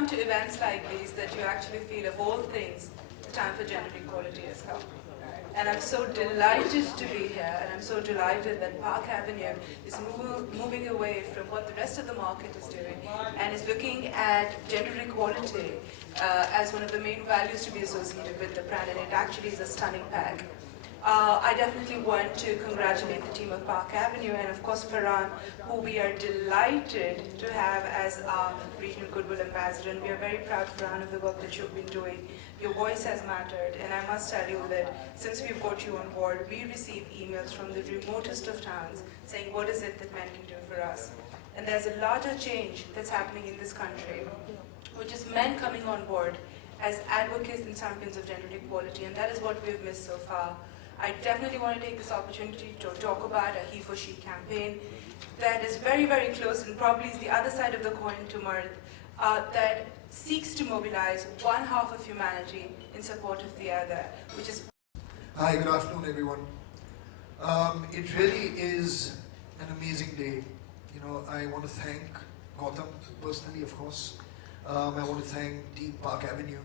come to events like these that you actually feel, of all things, the time for gender equality has come. And I'm so delighted to be here, and I'm so delighted that Park Avenue is moving away from what the rest of the market is doing and is looking at gender equality as one of the main values to be associated with the brand, and it actually is a stunning pack. I definitely want to congratulate the team of Park Avenue and of course Farhan, who we are delighted to have as our Regional Goodwill Ambassador, and we are very proud, Farhan, of the work that you've been doing. Your voice has mattered, and I must tell you that since we've got you on board, we receive emails from the remotest of towns saying what is it that men can do for us. And there's a larger change that's happening in this country, which is men coming on board as advocates and champions of gender equality, and that is what we've missed so far. I definitely want to take this opportunity to talk about a He for She campaign that is very, very close and probably is the other side of the coin to Mard, that seeks to mobilize one half of humanity in support of the other, which is... Hi, good afternoon everyone. It really is an amazing day. You know, I want to thank Gautam personally, of course. I want to thank Team Park Avenue.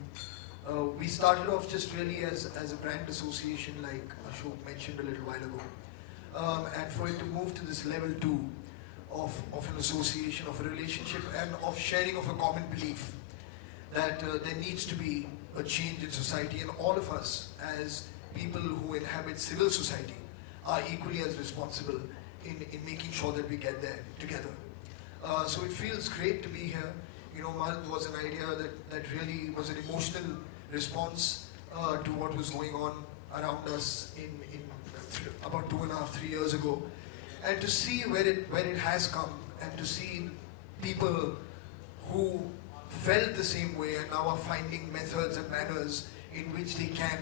We started off just really as a brand association, like Ashok mentioned a little while ago. And for it to move to this level 2 of an association, of a relationship, and of sharing of a common belief that there needs to be a change in society, and all of us as people who inhabit civil society are equally as responsible in making sure that we get there together. So it feels great to be here. You know, Mahal was an idea that really was an emotional response to what was going on around us in about 2.5, 3 years ago, and to see where it has come, and to see people who felt the same way and now are finding methods and manners in which they can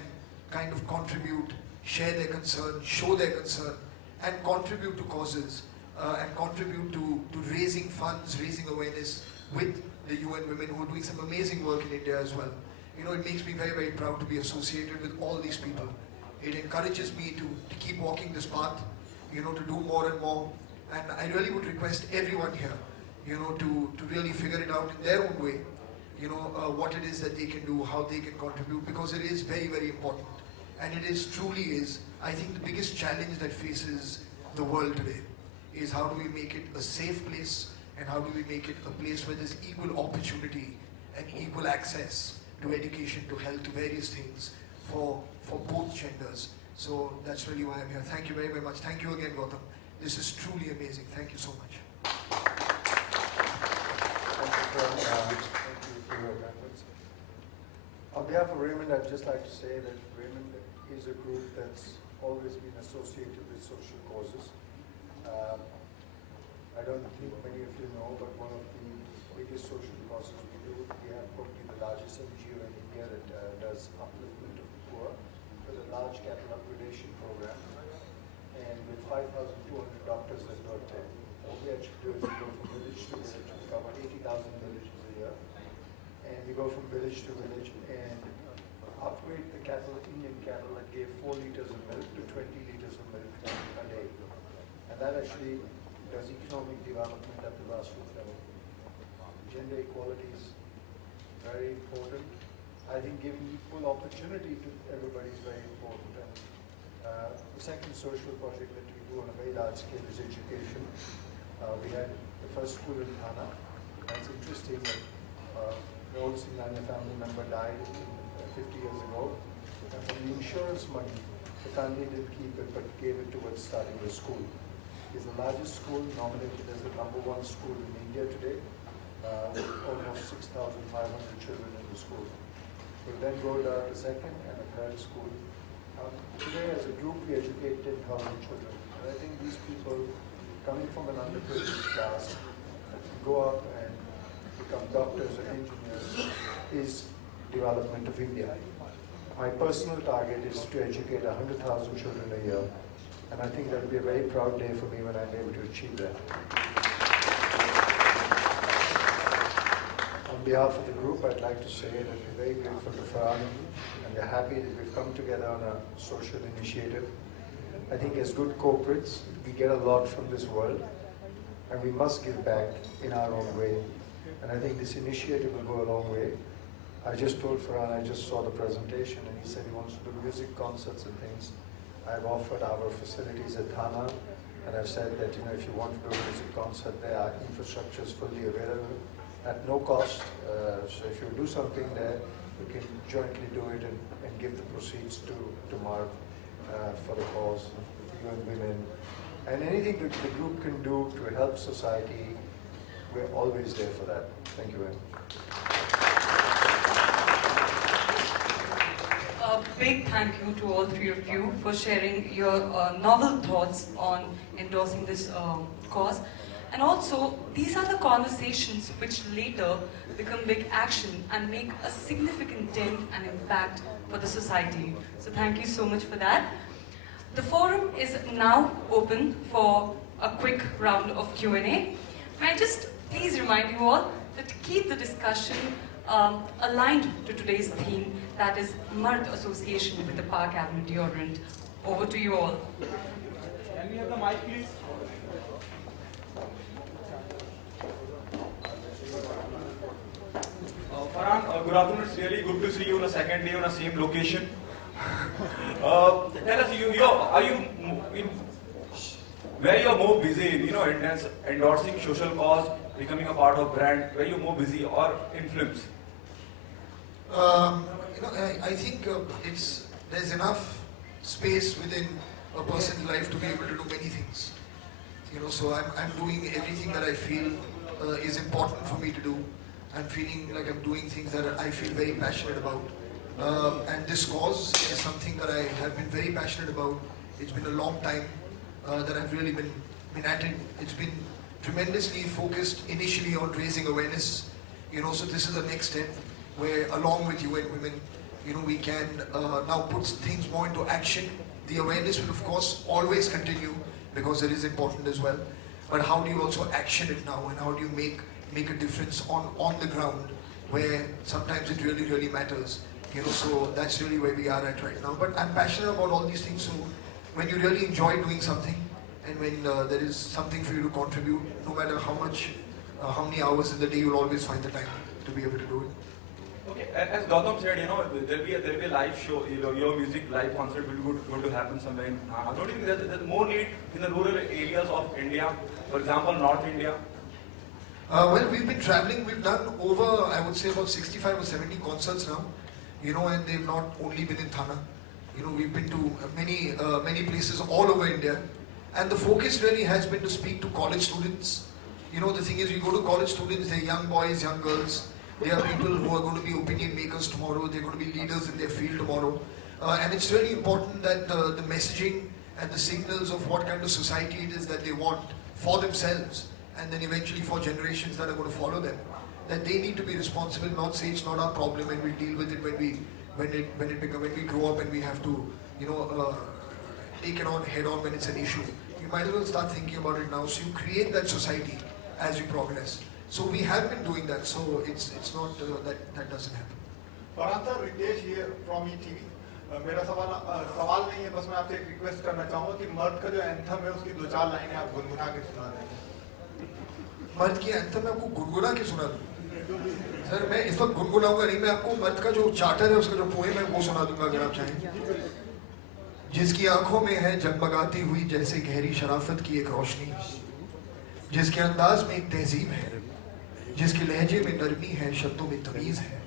kind of contribute, share their concern, show their concern, and contribute to causes, and contribute to raising funds, raising awareness with the UN Women, who are doing some amazing work in India as well. You know, it makes me very, very proud to be associated with all these people. It encourages me to keep walking this path, you know, to do more and more. And I really would request everyone here, you know, to really figure it out in their own way, you know, what it is that they can do, how they can contribute, because it is very, very important. And it is, truly is, I think the biggest challenge that faces the world today is how do we make it a safe place, and how do we make it a place where there's equal opportunity and equal access to education, to health, to various things for both genders. So that's really why I'm here. Thank you very, very much. Thank you again, Gautam. This is truly amazing. Thank you so much. Thank you for your attendance. On behalf of Raymond, I'd just like to say that Raymond is a group that's always been associated with social causes. I don't think many of you know, but one of the biggest social causes we do, we have probably the largest NGO in India that does upliftment of the poor, with a large cattle upgradation program, and with 5,200 doctors that work there. What we actually do is we go from village to village. We cover 80,000 villages a year, and we go from village to village and upgrade the cattle, Indian cattle that gave 4 liters of milk to 20 liters of milk a day. And that actually does economic development at the grassroots level. Gender equality is very important. I think giving equal opportunity to everybody is very important. And the second social project that we do on a very large scale is education. We had the first school in Thana. That's interesting that the old Singhania family member died 50 years ago. And from the insurance money, the family didn't keep it but gave it towards starting the school. It's the largest school, nominated as the #1 school in India today, with almost 6,500 children in the school. We then rolled out a second and a third school. Today as a group we educate 10,000 children. And I think these people coming from an underprivileged class go up and become doctors or engineers is development of India. My personal target is to educate 100,000 children a year. And I think that will be a very proud day for me when I'm able to achieve that. On behalf of the group, I'd like to say that we're very grateful to Farhan, and we're happy that we've come together on a social initiative. I think as good corporates, we get a lot from this world, and we must give back in our own way. And I think this initiative will go a long way. I just told Farhan, I just saw the presentation, and he said he wants to do music concerts and things. I've offered our facilities at Thana, and I've said that, you know, if you want to do a music concert there, our infrastructure is fully available at no cost. So if you do something there, we can jointly do it and give the proceeds to Mark for the cause of UN Women. And anything that the group can do to help society, we're always there for that. Thank you very much. A big thank you to all three of you for sharing your novel thoughts on endorsing this cause. And also, these are the conversations which later become big action and make a significant dent and impact for the society. So thank you so much for that. The forum is now open for a quick round of Q&A. May I just please remind you all that to keep the discussion aligned to today's theme, that is Mard association with the Park Avenue deodorant. Over to you all. Can we have the mic, please? Farhan, good afternoon. It's really good to see you on a second day on the same location. Tell us, where you're more busy, endorsing social cause, becoming a part of brand, where you're more busy, or in films? I think there's enough space within a person's life to be able to do many things. So I'm doing everything that I feel is important for me to do. I'm feeling like I'm doing things that I feel very passionate about. And this cause is something that I have been very passionate about. It's been a long time that I've really been at it. It's been tremendously focused initially on raising awareness. So this is the next step where, along with UN Women, we can now put things more into action. The awareness will, of course, always continue because it is important as well. But how do you also action it now, and how do you make a difference on the ground where sometimes it really, really matters. So that's really where we are at right now. But I'm passionate about all these things. So when you really enjoy doing something, and when there is something for you to contribute, no matter how many hours in the day, you'll always find the time to be able to do it. Okay, as Gautam said, there'll be a live show. Your music live concert will be going to happen somewhere in Thana. Don't you think there's more need in the rural areas of India, for example, North India? Well, we've been traveling. We've done over, I would say, about 65 or 70 concerts now. And they've not only been in Thana. We've been to many places all over India. And the focus really has been to speak to college students. The thing is, you go to college students, they're young boys, young girls. They are people who are going to be opinion makers tomorrow. They're going to be leaders in their field tomorrow. And it's really important that the messaging and the signals of what kind of society it is that they want for themselves, and then eventually for generations that are going to follow them, that they need to be responsible, not say it's not our problem and we'll deal with it when we grow up and we have to, take it on head on when it's an issue. You might as well start thinking about it now, so you create that society as you progress. So we have been doing that, so it's not that doesn't happen. Farhan sir, Ritesh here from ETV. मेरा सवाल नहीं है, बस मैं आपसे एक request करना चाहूँगा कि मर्द का जो एंथम है उसकी 2-4 लाइनें आप गुनगुना के सुना दें। मर्द की एंथम मैं आपको गुनगुना के सुना दूँ? सर मैं इस वक्त गुनगुनाऊंगा नहीं, मैं आपको मर्द का जो चार्टर है उसका जो पोएम है वो सुना दूंगा अगर आप चाहें। जिसकी आंखों में है जगमगाती हुई जैसे गहरी शराफत की एक रोशनी, जिसके अंदाज में एक तहजीब है, जिसके लहजे में नरमी है, शब्दों में तमीज है,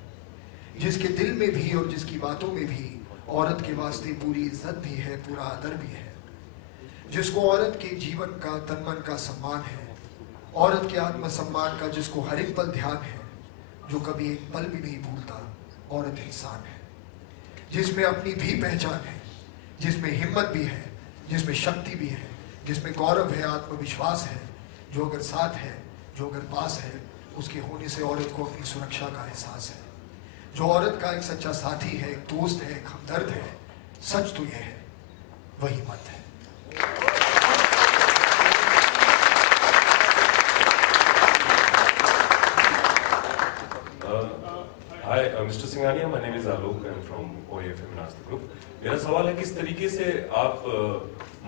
जिसके दिल में भी और जिसकी बातों में भी औरत के वास्ते पूरी इज्जत भी है, पूरा आदर भी है, जिसको औरत के जीवन का तन मन का सम्मान है, औरत के आत्मसम्मान का जिसको हर एक पल ध्यान है, जो कभी एक पल भी नहीं भूलता, औरत इंसान है, जिसमें अपनी भी पहचान है, जिसमें हिम्मत भी है, जिसमें शक्ति भी है, जिसमें गौरव है, आत्मविश्वास है, जो अगर साथ है, जो अगर पास है, उसके होने से औरत को अपनी सुरक्षा का एहसास है, जो औरत का एक सच्चा साथी है, एक दोस्त है, एक हमदर्द है, सच तो यह है, वही मर्द है। Hi, Mr. Singhania. My name is Alok. I'm from OAFM Nasta Group. मेरा सवाल है किस तरीके से आप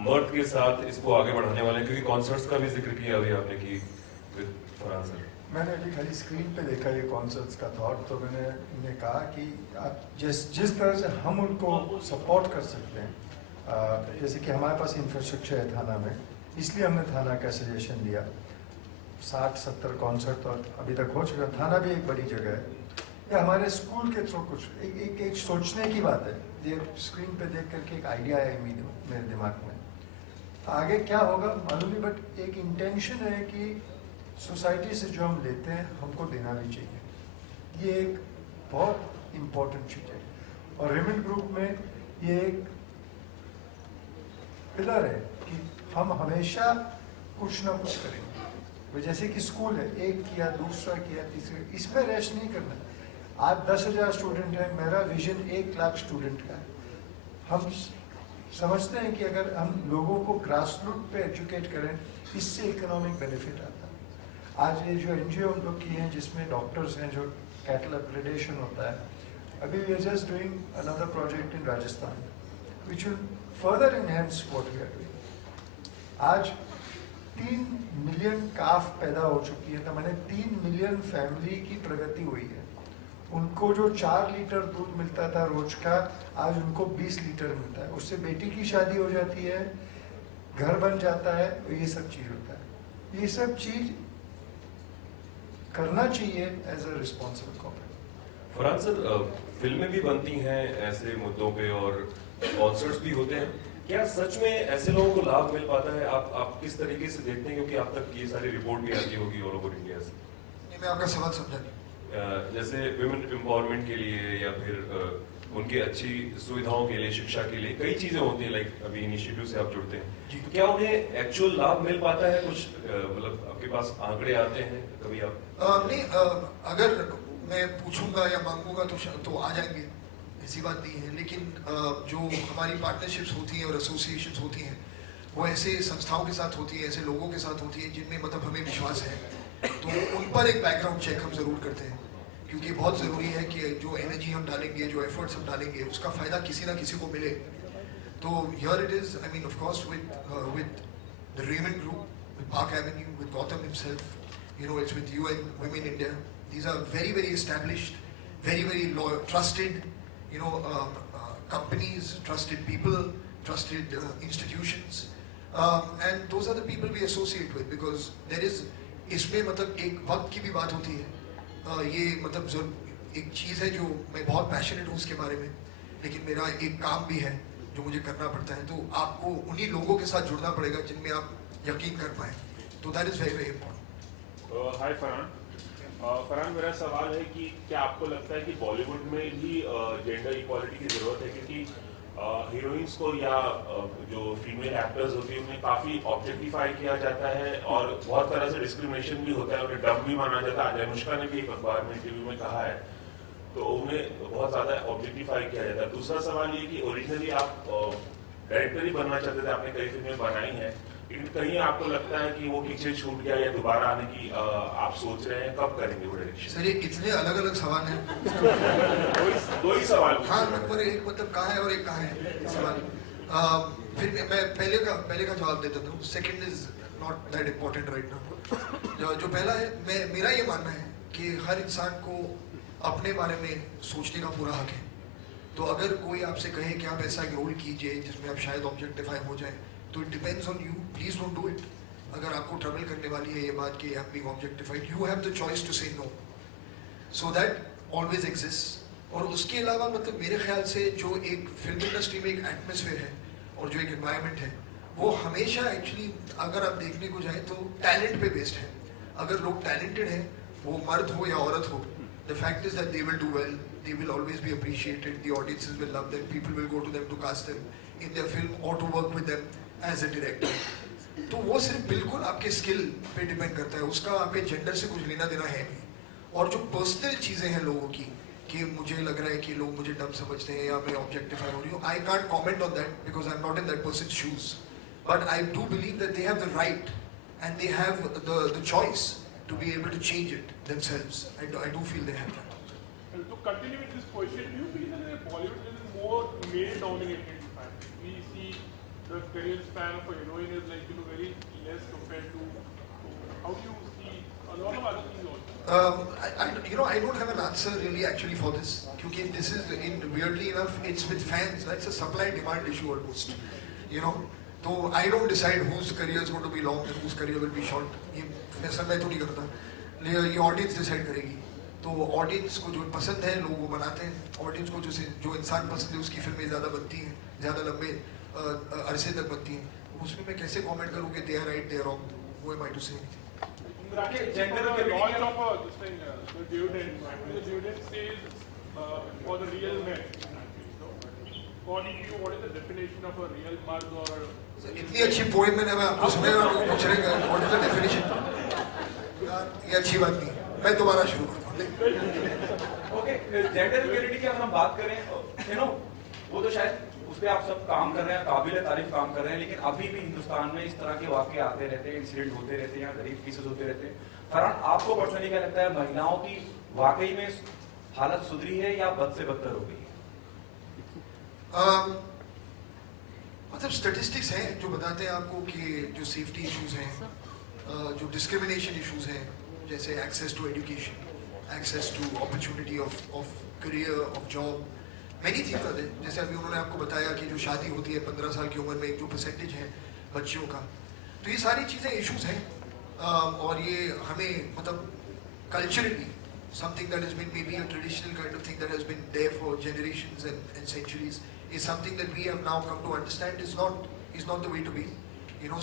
मर्द के साथ इसको आगे बढ़ाने वाले हैं, क्योंकि कॉन्सर्ट्स का भी जिक्र किया अभी आपने कि विद फरहान सर। मैंने अभी खाली स्क्रीन पे देखा ये कॉन्सर्ट्स का थॉट, तो मैंने कहा कि आप जिस तरह से हम उनको सपोर्ट कर सकते हैं, जैसे कि हमारे पास इंफ्रास्ट्रक्चर है थाना में, इसलिए हमने थाना का सजेशन दिया। 60-70 कॉन्सर्ट और अभी तक हो चुका। थाना भी एक बड़ी जगह है, या हमारे स्कूल के थ्रू कुछ एक सोचने की बात है। ये स्क्रीन पे देख करके एक आइडिया है मेरे दिमाग में, आगे क्या होगा मालूम नहीं, बट एक इंटेंशन है कि सोसाइटी से जो हम लेते हैं हमको देना भी चाहिए। ये एक बहुत इम्पोर्टेंट चीज़ है, और रेमंड ग्रुप में ये एक पिलर है कि हम हमेशा कुछ ना कुछ करेंगे। जैसे कि स्कूल है, एक किया, दूसरा किया, तीसरा, इस पर रेस्ट नहीं करना। आज 10,000 स्टूडेंट है, मेरा विजन 1 लाख स्टूडेंट का है। हम समझते हैं कि अगर हम लोगों को ग्रास रूट पे एजुकेट करें, इससे इकोनॉमिक बेनिफिट आता है। आज ये जो NGO हम लोग किए हैं, जिसमें डॉक्टर्स हैं, जो कैटल अपग्रेडेशन होता है, अभी we are just doing another project in Rajasthan which will further enhance what we are doing. आज 3 मिलियन काफ पैदा हो चुकी है, तो मैंने 3 मिलियन फैमिली की प्रगति हुई है। उनको जो 4 लीटर दूध मिलता था रोज का, आज उनको 20 लीटर मिलता है। उससे बेटी की शादी हो जाती है, घर बन जाता है, ये सब चीज होता है। ये सब चीज करना चाहिए as a responsible corporate. Farhan sir, फिल्में भी बनती हैं ऐसे मुद्दों पे और कॉन्सर्ट्स भी होते हैं, क्या सच में ऐसे लोगों को लाभ मिल पाता है? आप किस तरीके से देखते हैं, क्योंकि आप तक ये सारी रिपोर्ट भी आती होगी ऑल ओवर इंडिया से? नहीं, मैं आपका सवाल समझा नहीं। जैसे विमेन एम्पावरमेंट के लिए या फिर उनके अच्छी सुविधाओं के लिए, शिक्षा के लिए कई चीजें होती हैं, लाइक अभी इनिशिएटिव से आप जुड़ते हैं, तो क्या उन्हें एक्चुअल लाभ मिल पाता है? कुछ मतलब आपके पास आंकड़े आते हैं कभी आप? नहीं, अगर मैं पूछूंगा या मांगूंगा तो आ जाएंगे, ऐसी बात नहीं है। लेकिन जो हमारी पार्टनरशिप्स होती हैं और एसोसिएशंस होती हैं, वो ऐसे संस्थाओं के साथ होती है, ऐसे लोगों के साथ होती है जिनमें मतलब हमें विश्वास है, तो उन पर एक बैकग्राउंड चेक हम जरूर करते हैं, क्योंकि बहुत ज़रूरी है कि जो एनर्जी हम डालेंगे, जो एफर्ट्स हम डालेंगे, उसका फ़ायदा किसी ना किसी को मिले। तो here it is, I mean of course with the Raymond group, with Park Avenue, with Gautam himself, it's with UN Women India. These are very, very established, very, very loyal, trusted, companies, trusted people, trusted institutions. And those are the people we associate with, because there is, इसमें मतलब एक वक्त की भी बात होती है। ये मतलब एक चीज़ है जो मैं बहुत पैशनेट हूँ उसके बारे में, लेकिन मेरा एक काम भी है जो मुझे करना पड़ता है। तो आपको उन्हीं लोगों के साथ जुड़ना पड़ेगा जिनमें आप यकीन कर पाए, तो that is very very important. Hi Farhan, Farhan मेरा सवाल है कि क्या आपको लगता है कि बॉलीवुड में भी जेंडर इक्वालिटी की ज़रूरत है? क्योंकि हीरोइंस को या जो फीमेल एक्टर्स होती है उन्हें काफ़ी ऑब्जेक्टिफाई किया जाता है और बहुत तरह से डिस्क्रिमिनेशन भी होता है, उन्हें डब भी माना जाता है। अनुष्का ने भी एक अखबार में इंटरव्यू में कहा है, तो उन्हें बहुत ज़्यादा ऑब्जेक्टिफाई किया जाता है। दूसरा सवाल ये कि ओरिजिनली आप डायरेक्टर ही बनना चाहते थे, आपने कई फिल्में बनाई हैं, लेकिन कहीं आपको लगता है कि वो पीछे छूट गया या दोबारा आने की आप सोच रहे हैं, कब करेंगे वो डायरेक्शन? सर, ये इतने अलग अलग सवाल हैं। दो ही सवाल। हाँ, नंबर एक मतलब कहाँ है और एक कहाँ है सवाल। फिर मैं पहले का जवाब देता हूँ। Second is not that important right now. जो पहला है, मेरा ये मानना है कि हर इंसान को अपने बारे में सोचने का पूरा हक है। तो अगर कोई आपसे कहे कि आप ऐसा एक रोल कीजिए जिसमें आप शायद ऑब्जेक्टिफाई हो जाए, तो it depends on you, please don't do it. अगर आपको ट्रबल करने वाली है ये बात कि आप being objectified, you have the choice to say no, so that always exist. और उसके अलावा मतलब मेरे ख्याल से जो एक फिल्म इंडस्ट्री में एक एटमॉस्फेयर है और जो एक एनवायरनमेंट है, वो हमेशा एक्चुअली अगर आप देखने को जाएं तो टैलेंट पे बेस्ड है। अगर लोग टैलेंटेड हैं, वो मर्द हो या औरत हो, the fact is that they will do well, they will always be appreciated, the audiences will love them, people will go to them to cast them in their film or to work with them as a director. तो वो सिर्फ बिल्कुल आपके skill पे depend करता है, उसका आपके जेंडर से कुछ लेना देना है नहीं। और जो पर्सनल चीज़ें हैं लोगों की कि मुझे लग रहा है कि लोग मुझे डम समझते हैं या मैं ऑब्जेक्टिफाई हो रही हूँ, I can't comment on that because I am not in that person shoes, but I do believe that they have the right and they have the choice to be able to change it themselves. I do feel they have that. And to continue with this question, do you feel that Bollywood is more male-dominated? We see the career span of a heroine is very less compared to how do you see a lot of other things also? I don't have an answer really actually for this. Because this is, weirdly enough, it's with fans. That's a supply-demand issue almost. So I don't decide whose career is going to be long and whose career will be short. ये फैसला मैं तो नहीं करता. ये audience decide करेगी. तो audience को जो पसंद है लोग वो बनाते हैं. Audience को जो इंसान पसंद है उसकी फिल्में ज़्यादा बनती हैं, ज़्यादा लंबे अरसे तक बनती हैं. उसमें मैं कैसे comment करूँ कि they are right, they are wrong? Who am I to say anything? Okay, gender The equality launch क्या- of this thing, the deodorant, actually the deodorant says for the real men. According to you, what is the definition of a real mud or? इतनी अच्छी poem मैंने मैं आपको सुनेगा लोग पूछ रहे हैं व्हाट इज द डेफिनेशन. ये अच्छी बात नहीं. मैं दोबारा शुरू करता हूँ. ओके, जेंडर इक्वलिटी की अगर हम बात करें, वो तो शायद उस पर आप सब काम कर रहे हैं, काबिल तारीफ काम कर रहे हैं, लेकिन अभी भी हिंदुस्तान में इस तरह के वाक़े आते रहते हैं, इंसिडेंट होते रहते हैं, गरीब केसेस होते रहते हैं. फरहान, आपको पर्सनली क्या लगता है, महिलाओं की वाकई में हालत सुधरी है या बद से बदतर हो गई है? मतलब स्टैटिस्टिक्स हैं जो बताते हैं आपको कि जो सेफ्टी इश्यूज हैं, जो डिस्क्रिमिनेशन इश्यूज हैं, जैसे access to education, access to opportunity of career, of job, many things are there. जैसे अभी उन्होंने आपको बताया कि जो शादी होती है 15 साल की उम्र में, एक जो परसेंटेज है बच्चियों का, तो ये सारी चीज़ें इश्यूज हैं. और ये हमें मतलब culturally something that has been maybe a traditional kind of thing that has been there for generations and centuries is something that we have now come to understand is not the way to be.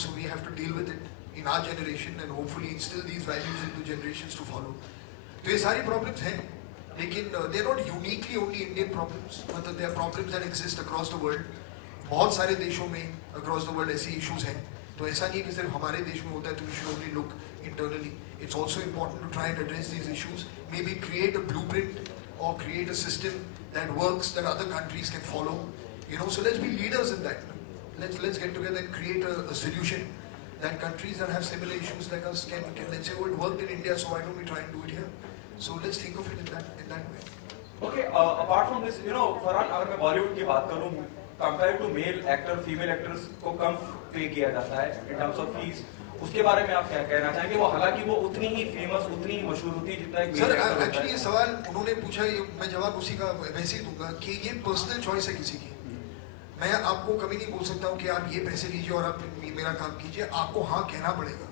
So we have to deal with it in our generation and hopefully instill these values into generations to follow. तो ये सारी problems हैं, लेकिन they are not uniquely only Indian problems. मतलब they are problems that exist across the world. बहुत सारे देशों में across the world ऐसे issues हैं. तो ऐसा नहीं है कि सिर्फ हमारे देश में होता है, तो we should only look internally. It's also important to try and address these issues, maybe create a blueprint or create a system that works that other countries can follow. So let's be leaders in that. Let's get together and create a solution that countries that have similar issues like us can let's say, oh, it worked in India, so why don't we try and do it here? So let's think of it in that way. Okay, apart from this, Farhan, अगर मैं बॉलीवुड की बात करूं, compare to male actor, female actors को कम पे किया जाता है इन टर्म्स ऑफ फीस. उसके बारे में आप क्या कहना चाहेंगे? वो हालांकि वो उतनी ही फेमस, उतनी ही मशहूर होती है जितना एक सर मेल एक्टर होता एक्चुअली ये है. सवाल उन्होंने पूछा, मैं जवाब उसी का वैसे ही दूंगा कि ये पर्सनल चॉइस है किसी की. मैं आपको कभी नहीं बोल सकता हूँ कि आप ये पैसे लीजिए और आप मेरा काम कीजिए. आपको हाँ कहना पड़ेगा.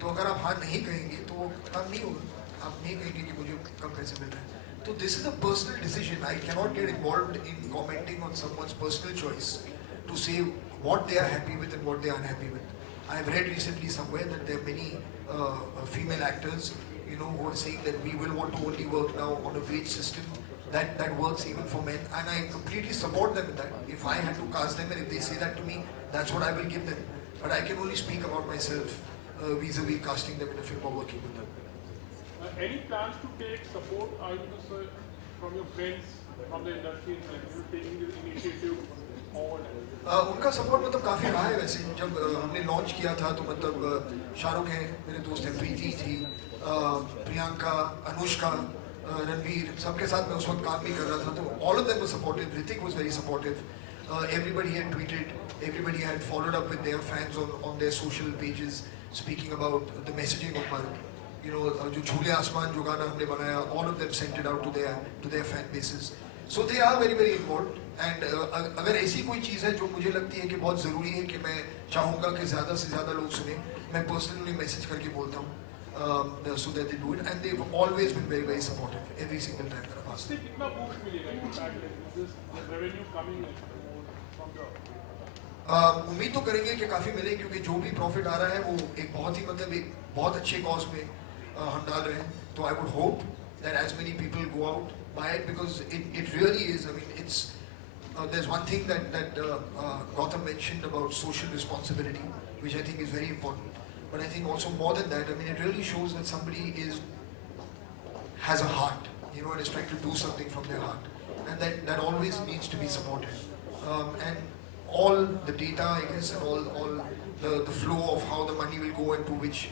तो अगर आप हाँ नहीं कहेंगे तो वो काम नहीं होगा. आप नहीं कहेंगे कि मुझे कम पैसे मिल रहे हैं. तो this is a personal decision. I can not get involved in commenting on someone's personal choice to say what they are happy with and what they are unhappy with. I have read recently somewhere that there are many female actors, who are saying that we will want to only work now on a wage system that works even for men, and I completely support them in that. If I had to cast them and if they say that to me, that's what I will give them. But I can only speak about myself vis-a-vis casting them in a film or working with them. Any plans to take support from your friends from the industry and taking this initiative forward? उनका support मतलब काफ़ी रहा है वैसे. जब हमने launch किया था तो मतलब शाहरुख है, मेरे दोस्त हैं, प्रीति थी, प्रियंका, अनुष्का, रणवीर, सबके साथ मैं उस वक्त काम भी कर रहा था. तो all of them were supportive. Hrithik was very supportive. Everybody had tweeted, everybody had followed up with their fans on their social pages speaking about the messaging of Mard. जो झूले आसमान जो गाना हमने बनाया, all of them sent it out to their fan bases. So they are very very involved. And अगर ऐसी कोई चीज़ है जो मुझे लगती है कि बहुत ज़रूरी है कि मैं चाहूँगा कि ज़्यादा से ज़्यादा लोग सुने, मैं पर्सनली मैसेज करके बोलता हूँ so that they do it, and they've always been very very supportive every single time that I've asked them. कितना boost मिलेगा impact this revenue coming from the? उम्मीद तो करेंगे कि काफ़ी मिले, क्योंकि जो भी प्रॉफिट आ रहा है वो एक बहुत ही मतलब एक बहुत अच्छे कॉज में हम डाल रहे हैं. तो I would hope that as many people go out buy it, because it really is. I mean, it's there's one thing that Gautam mentioned about social responsibility, which I think is very important. But I think also more than that, I mean, it really shows that somebody has a heart, and is trying to do something from their heart, and that always needs to be supported. And all the data, I guess, and all the flow of how the money will go and to which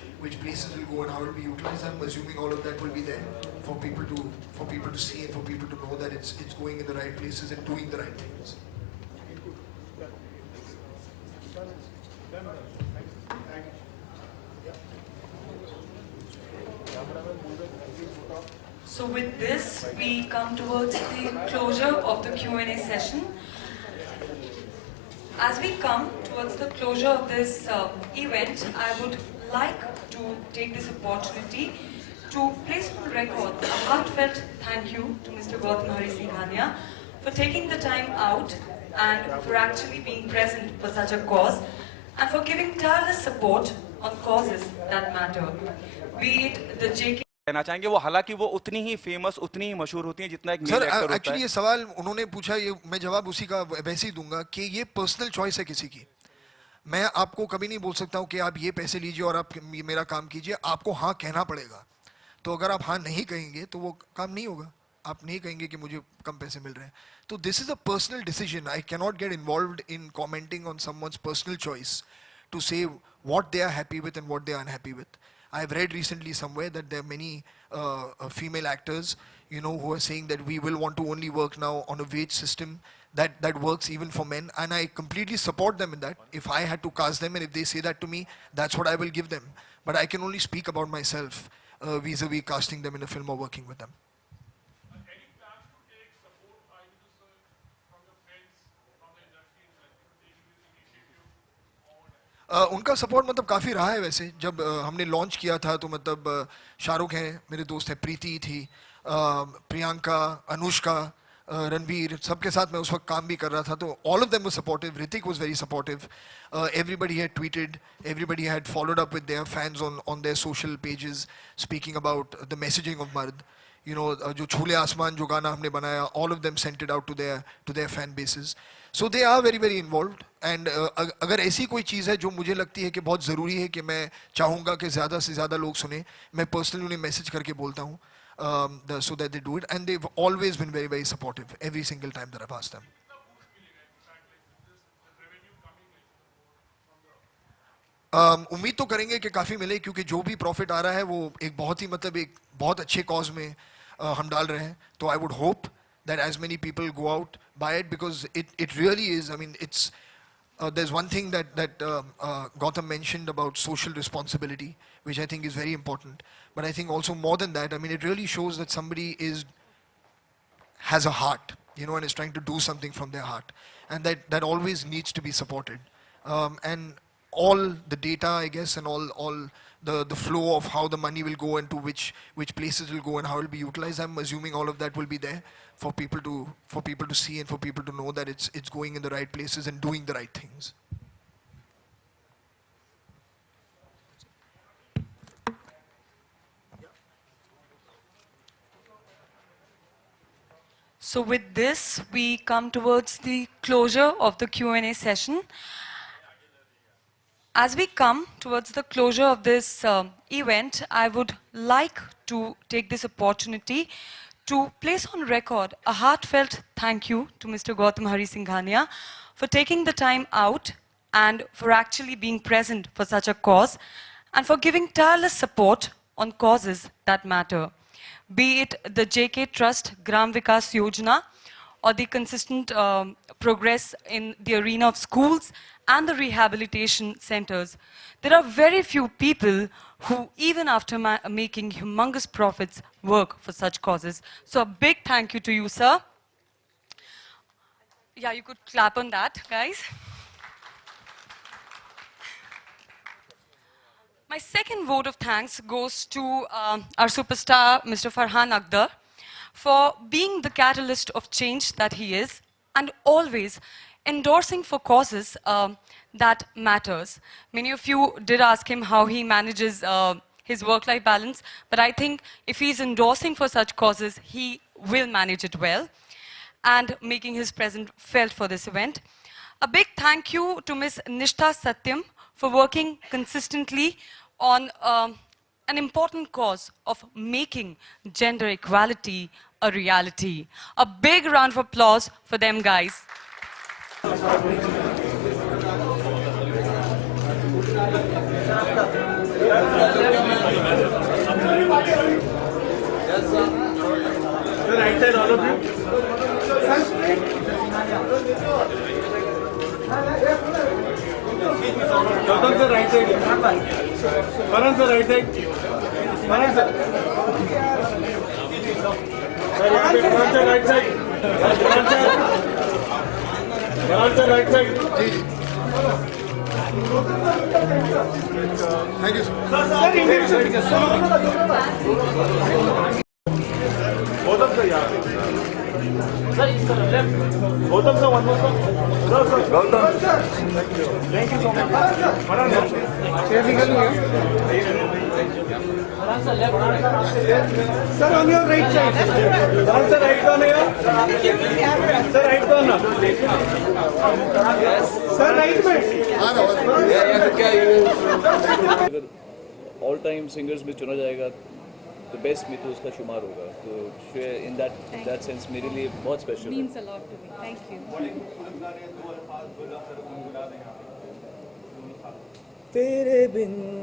places will go and how it will be utilized, I'm assuming all of that will be there for people to see and for people to know that it's going in the right places and doing the right things. So with this, we come towards the closure of the Q&A session. As we come towards the closure of this event, I would like to take this opportunity to place on record a heartfelt thank you to Mr. Gautam Hari Singhania for taking the time out and for actually being present for such a cause and for giving tireless support on causes that matter. Be it the JK कहना चाहेंगे वो हालांकि वो उतनी ही famous उतनी ही मशहूर होती हैं जितना एक मेल सर एक्टर होता एक्चुअली है। ये सवाल उन्होंने पूछा, ये मैं जवाब उसी का वैसे ही दूंगा कि ये पर्सनल चॉइस है किसी की। मैं आपको कभी नहीं बोल सकता हूँ कि आप ये पैसे लीजिए और आप मेरा काम कीजिए, आपको हाँ कहना पड़ेगा। तो अगर आप हाँ नहीं कहेंगे तो वो काम नहीं होगा, आप नहीं कहेंगे कि मुझे कम पैसे मिल रहे हैं। तो this is a personal decision, I can not get involved in commenting on someone's personal choice to say what they are happy with and what they are unhappy with. I have read recently somewhere that there are many female actors, you know, who are saying that we will want to only work now on a wage system that works even for men, and I completely support them in that. If I had to cast them and if they say that to me, that's what I will give them. But I can only speak about myself vis-a-vis casting them in a film or working with them. Any plans to take support either from your friends, from the industry, like taking this initiative or उनका support मतलब काफ़ी रहा है वैसे। जब हमने launch किया था तो मतलब शाहरुख हैं, मेरे दोस्त हैं, प्रीति थी, प्रियंका, अनुष्का, रणवीर, सबके साथ मैं उस वक्त काम भी कर रहा था। तो all of them were supportive, Hrithik was very supportive, everybody had tweeted, everybody had followed up with their fans on their social pages speaking about the messaging of मर्द। You know, जो छूले आसमान जो गाना हमने बनाया, all of them sent it out to their fan bases. So they are very very involved. And अगर ऐसी कोई चीज़ है जो मुझे लगती है कि बहुत ज़रूरी है कि मैं चाहूँगा कि ज़्यादा से ज़्यादा लोग सुने, मैं पर्सनली उन्हें मैसेज करके बोलता हूँ, so that they do it. And they've always been very very supportive every single time that I've asked them. उम्मीद तो करेंगे कि काफ़ी मिले, क्योंकि जो भी प्रॉफिट आ रहा है वो एक बहुत ही मतलब एक बहुत अच्छे कॉज में हम डाल रहे हैं। तो I would hope that as many people go out by it, because it really is, I mean it's there's one thing that Gautam mentioned about social responsibility, which I think is very important. But I think also more than that, I mean, it really shows that somebody has a heart, you know, and is trying to do something from their heart, and that always needs to be supported. And all the data, I guess, and all the flow of how the money will go and to which places will go and how it will be utilized, I'm assuming all of that will be there for people to see and for people to know that it's going in the right places and doing the right things. So with this, we come towards the closure of the Q&A session. As we come towards the closure of this event, I would like to take this opportunity to place on record a heartfelt thank you to Mr. Gautam Hari Singhania for taking the time out and for actually being present for such a cause and for giving tireless support on causes that matter. Be it the JK Trust Gram Vikas Yojana or the consistent progress in the arena of schools and the rehabilitation centers. There are very few people who, even after making humongous profits, work for such causes. So a big thank you to you, sir. Yeah, you could clap on that, guys. My second vote of thanks goes to our superstar, Mr. Farhan Akhtar, for being the catalyst of change that he is and always endorsing for causes that matters. Many of you did ask him how he manages his work-life balance, but I think if he's endorsing for such causes, he will manage it well and making his presence felt for this event. A big thank you to Ms. Nishtha Satyam for working consistently on an important cause of making gender equality a reality. A big round of applause for them, guys. Right side, all of you. Gautam sir, right side. Farhan sir, right side. Farhan sir. Right side जी जी thank you Gautam sir यार Gautam sir one more sir Gautam thank you so much शेयर निकल sir on your right side sir right on sir right on sir right में अगर all time singers में चुना जाएगा तो बेस्ट में तो उसका शुमार होगा तो इन दैट सेंस मेरे लिए बहुत स्पेशल है। means a lot to me. Thank you. तेरे बिन